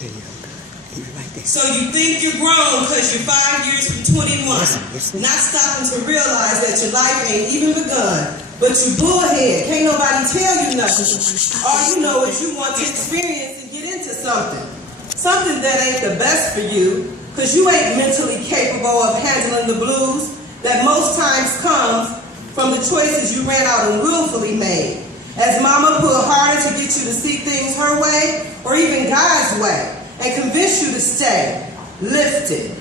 There you go. Leave it right there. So you think you're grown because you're 5 years from 21. Listen. Not stopping to realize that your life ain't even begun. But you bullhead. Can't nobody tell you nothing. All you know is you want to experience and get into something. Something that ain't the best for you because you ain't mentally capable of handling the blues that most times comes from the choices you ran out and willfully made. As mama pulled harder to get you to see things her way or even God's way and convince you to stay lifted.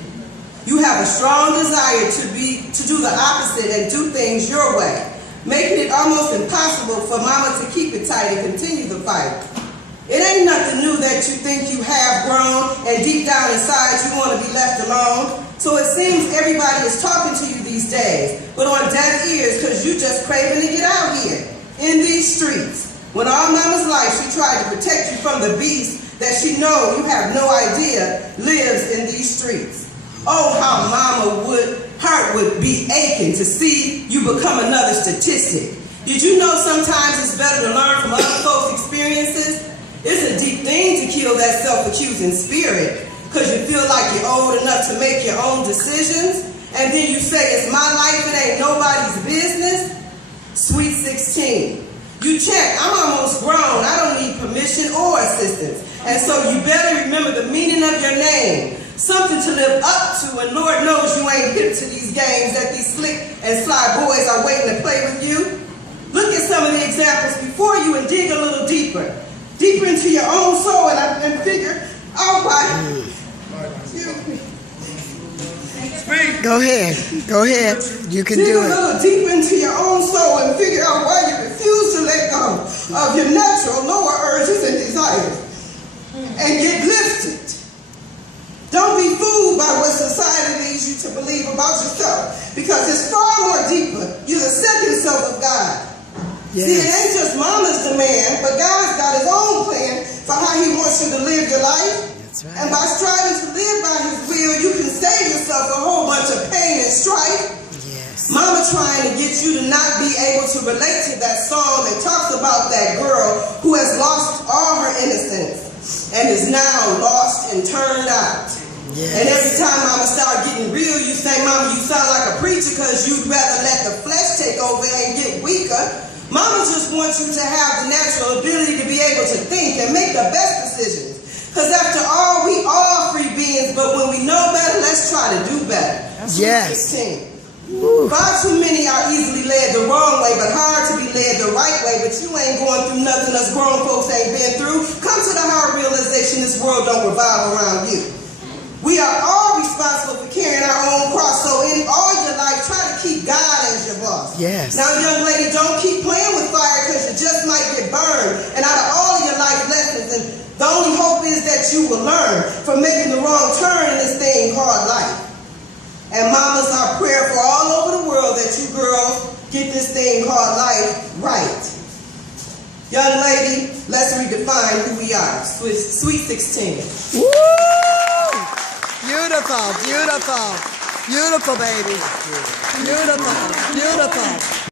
You have a strong desire to do the opposite and do things your way, making it almost impossible for mama to keep it tight and continue the fight. It ain't nothing new that you think you have grown and deep down inside you want to be left alone. So it seems everybody is talking to you these days, but on deaf ears because you just craving to get out here in these streets. When all mama's life she tried to protect you from the beast that she know you have no idea lives in these streets. Oh, how mama heart would be aching to see you become another statistic. Did you know sometimes it's better to learn from other folks' experiences? It's a deep thing to kill that self-accusing spirit because you feel like you're old enough to make your own decisions, and then you say, it's my life, it ain't nobody's business. Sweet 16. You check, I'm almost grown, I don't need permission or assistance. And so you better remember the meaning of your name. Something to live up to, and Lord knows you ain't hip to these games that these slick and sly boys are waiting to play with you. Look at some of the examples before you and dig a little deeper into your own soul and figure out why. Go ahead. You can do it. Dig a little deeper into your own soul and figure out why you refuse to let go of your natural lower urges and desires and get lifted. Don't be fooled by what society leads you to believe about yourself because it's far more deeper. You're the second self of God. Yes. See, it ain't just mama's demand, but God's got his own plan for how he wants you to live your life. That's right. And by striving to live by his will, you can save yourself a whole bunch of pain and strife. Yes. Mama trying to get you to not be able to relate to that song that talks about that girl who has lost all her innocence and is now lost and turned out. Yes. And every time mama start getting real, you say, mama, you sound like a preacher because you'd rather let the flesh take over and get weaker. Mama just wants you to have the natural ability to be able to think and make the best decisions. Because after all, we are free beings, but when we know better, let's try to do better. Yes. 16. Far too many are easily led the wrong way, but hard to be led the right way. But you ain't going through nothing us grown folks ain't been through. Come to the hard realization this world don't revolve around you. We are all responsible for carrying our own cross. So in all your life, try to keep God as your boss. Yes. Now, young lady, don't keep playing with fire because you just might get burned. And out of all of your life lessons, and the only hope is that you will learn from making the wrong turn in this thing called life. And mamas, our prayer for all over the world that you girls get this thing called life right. Young lady, let's redefine who we are. Sweet 16. Woo! Beautiful, beautiful, beautiful, baby. Beautiful, beautiful.